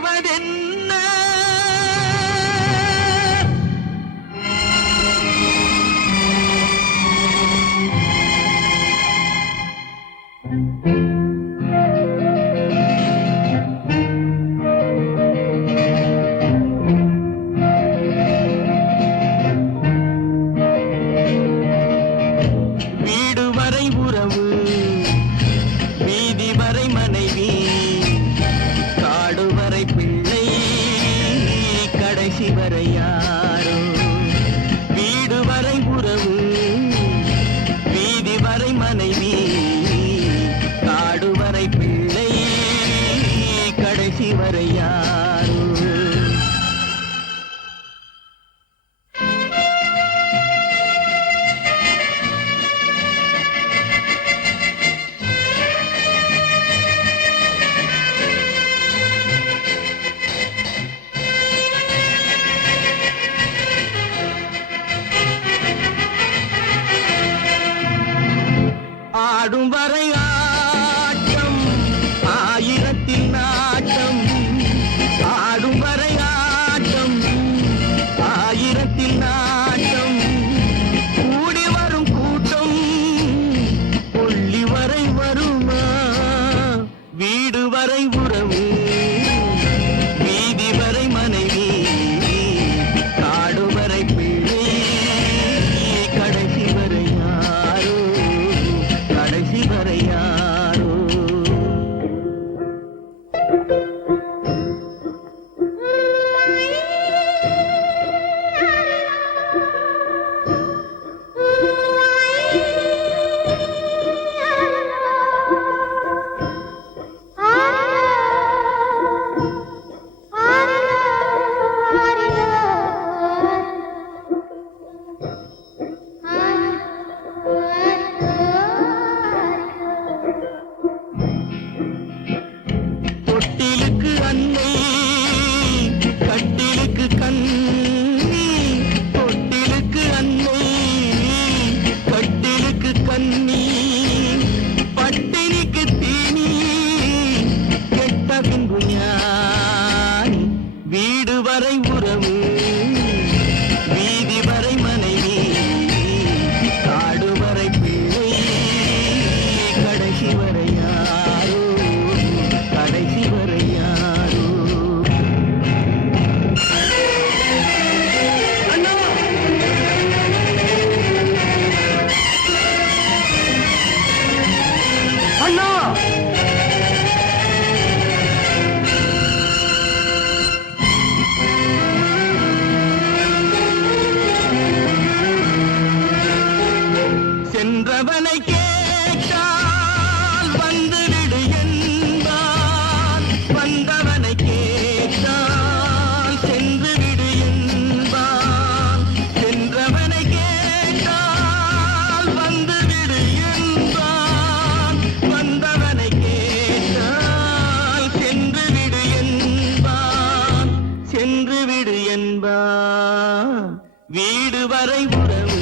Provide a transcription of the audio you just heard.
தேடுவதென்ன வீடு வரை உறவு வீதி வரை மனைவி காடு வரை பிள்ளை கடைசி வரை யாரோ வீடு வரை உறவு வீதி வரை மனைவி காடு வரை பிள்ளை கடைசி வரை யாரோ ஆடும் வரை ஆட்டம் ஆயிரத்தில் நாட்டம் ஆடும் வரை ஆட்டம் ஆயிரத்தில் நாட்டம் கூடி வரும் கூட்டம் கொள்ளி வரை வருமா வீடு வரை உறவு வீதி வரை மனைவி காடு வரை பிள்ளை கடைசி வரை யாரோ கடைசி வரை யாரோ தொட்டிலுக்கு அன்னை கட்டிலுக்கு கண்ணி தொட்டிலுக்கு அன்னை கட்டிலுக்கு கண்ணி பட்டினிக்கு தீனி கெட்ட பின்பு ஞானி வீடு வரை உறவு வீதி வரை மனைவி காடு வரை பிள்ளை கடைசி வரை யாரோ கடைசி வரை யாரோ அண்ணா அண்ணா சென்றவனை கேட்டால் வந்துவிடு என்பான் வந்தவனை கேட்டால் சென்று விடு என்பான் சென்றவனை கேட்டால் வந்துவிடு என்பான் வந்தவனை கேட்டால் சென்று விடு என்பான் சென்று விடு என்பான் வீடு வரை உறவு